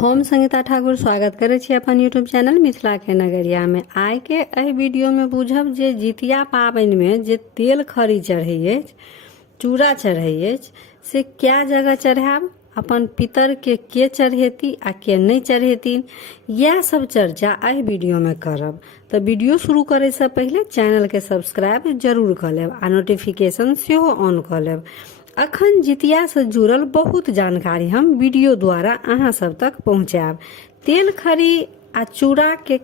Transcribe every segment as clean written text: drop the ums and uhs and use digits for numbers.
हम संगीता ठाकुर स्वागत करे छी अपन यूट्यूब चैनल मिथिला के नगरिया में। आइ के एहि वीडियो में बुझब जे जितिया पाबनि में जे तेल खरी चढ़ै अछि, चूड़ा चढ़ै अछि, से क्या जगह चढ़ाब, अपन पितर के चढ़ेती आ के नहीं चढ़ेतीन, यह सब चर्चा एहि वीडियो में करब। तो वीडियो शुरू करे से पहले चैनल के सब्सक्राइब जरूर कर लेब आ नोटिफिकेशन सेहो ऑन कर लेब। अखन जितिया से जुड़ल बहुत जानकारी हम वीडियो द्वारा अहाँ सब तक पहुँचाब। तेल खरी आ चूड़ा के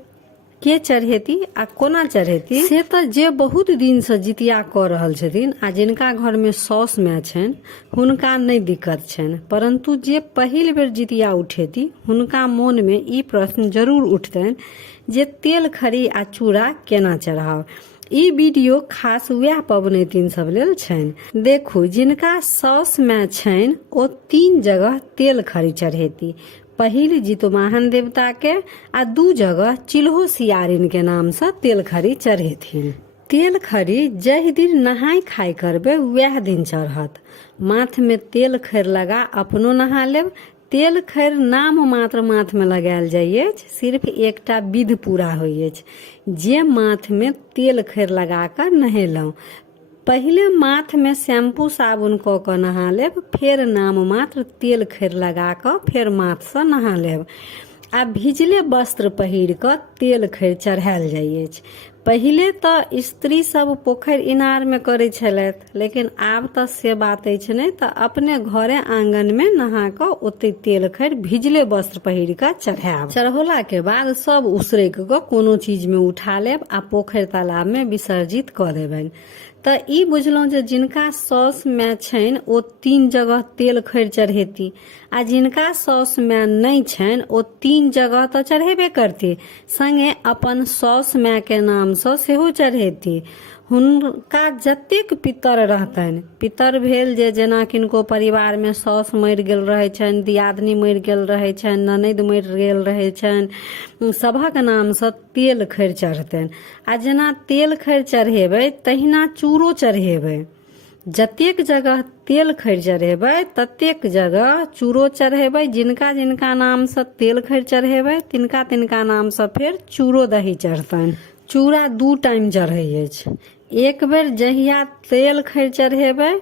चढ़ेती आ कोना चढ़ेती से तो जे बहुत दिन से जितिया क रहल छथिन आ जिनका घर में साउस माय छनि हुनका नहीं दिक्कत छनि, परंतु जे पहिल बेर जितिया उठेती हुनका मन में ई प्रश्न जरूर उठतनि जे तेल खरी आ चूड़ा केना चढ़ाव। ई वीडियो खास वह पबनैतिन सब लेल छनि। देखू, जिनका साउस माय छनि ओ 3 जगह तेल खरी चढ़ेती। पहिल जितुवाहन देवता के आ 2 जगह चिल्हो सियारिन के नाम से तेल खरी चढ़ेथिन। तेल खरी जहि दिन नहाय खाय करबे वह दिन चढ़त। माथ में तेल खैर लगा अपनो नहा लेब। तेल खैर नाम मात्र माथ में लगायल जाइ अछि, सिर्फ एकटा विध पूरा होइ अछि जे माथ में तेल खैर लगा कर नहेलहुँ। पहले माथ में शैम्पू साबुन क के नहा लेब, फिर नाम मात्र तेल खैर लगा कर फिर माथ से नहा लेब। आ भिजले वस्त्र पहिर क तेल खैर चढ़ायल जाइ अछि। पहिले तो स्त्री सब पोखर इनार में करे छलथि, लेकिन आब तो से बात अछि नहीं, तो अपने घरे आंगन में नहा क ओते तेल खैर भिजले वस्त्र पहिर क चढ़ायब। चढ़ौला के बाद सब उसरैक क कोनो चीज में उठा लेब आ पोखर तालाब में विसर्जित क देबनि। तो ई बुझलहुँ जे जिनका साउस माय छनि ओ 3 जगह तेल खैर चढ़ेती आ जिनका साउस माय नहीं छनि ओ 3 जगह तो चढ़ेबे करती, संगे अपन साउस माय के नाम से सेहो चढ़ेती। हुनका जतेक पितर रहतनि, पितर भेल जे जेना किनको परिवार में साउस मरि गेल रहै छनि, दियादनी मरि गेल रहै छनि, ननद मरि गेल रहै छनि, सभक नाम से तेल खैर चढ़तनि। आ जेना तेल खैर चढ़ेबै तहिना चूड़ो चढ़ेबै। जतेक जगह तेल खैर चढ़ेबै ततेक जगह चूड़ो चढ़ेबै। जिनका जिनका नाम से तेल खैर चढ़ेबै तिनका तिनका नाम से फिर चूड़ो दही चढ़तनि। चूड़ा 2 टाइम चढ़ै अछि। एक बेर जहिया तेल खैर चढ़ेबै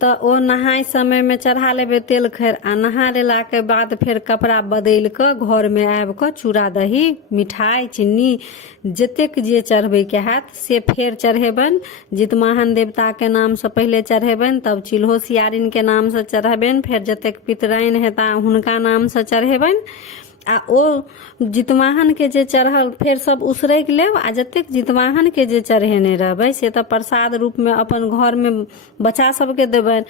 तो ओ नहाय समय में चढ़ा लेबै तेल खैर, आ नहा लेला के बाद फिर कपड़ा बदल के घर में आबि के चूड़ा दही मिठाई चीनी जतेक जे चढ़बै के हैत से फेर चढ़ेबनि। जितवाहन देवता के नाम से पहले चढ़ेबनि, तब चिल्हो सियारिन के नाम से चढ़ेबनि, फिर जतेक पितराइन हेता हुनका नाम से चढ़ेबनि। आ ओ जितवाहन के जे चढ़ल फिर सब उसरैक लेब आ जतेक जितवाहन के जे चढ़ेने रहबै से तो प्रसाद रूप में अपन घर में बच्चा सबके देबनि।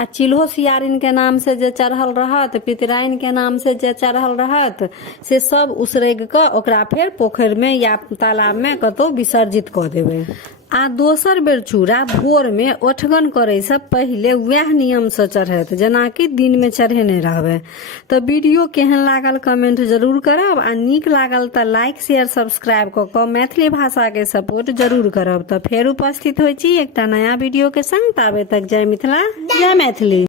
आ चिल्हो सियारिन के नाम से जे चढ़ल रहत, पितराइन के नाम से जे चढ़ल रहत से सब उसरैक क ओकरा फिर पोखर में या तालाब में कतौ विसर्जित क देबै। आ दोसर बेर चूड़ा भोर में ओठगन करे से पहले वह नियम से चढ़त जेना कि दिन में चढ़ेने रहबै। तो वीडियो केहन लागल कमेंट जरूर करब आ नीक लागल तो लाइक शेयर सब्सक्राइब क के मैथिली भाषा के सपोर्ट जरूर करब। तो फेर उपस्थित होइ छी एकटा नया वीडियो के संग। ताबे तक जय मिथिला जय मैथिली।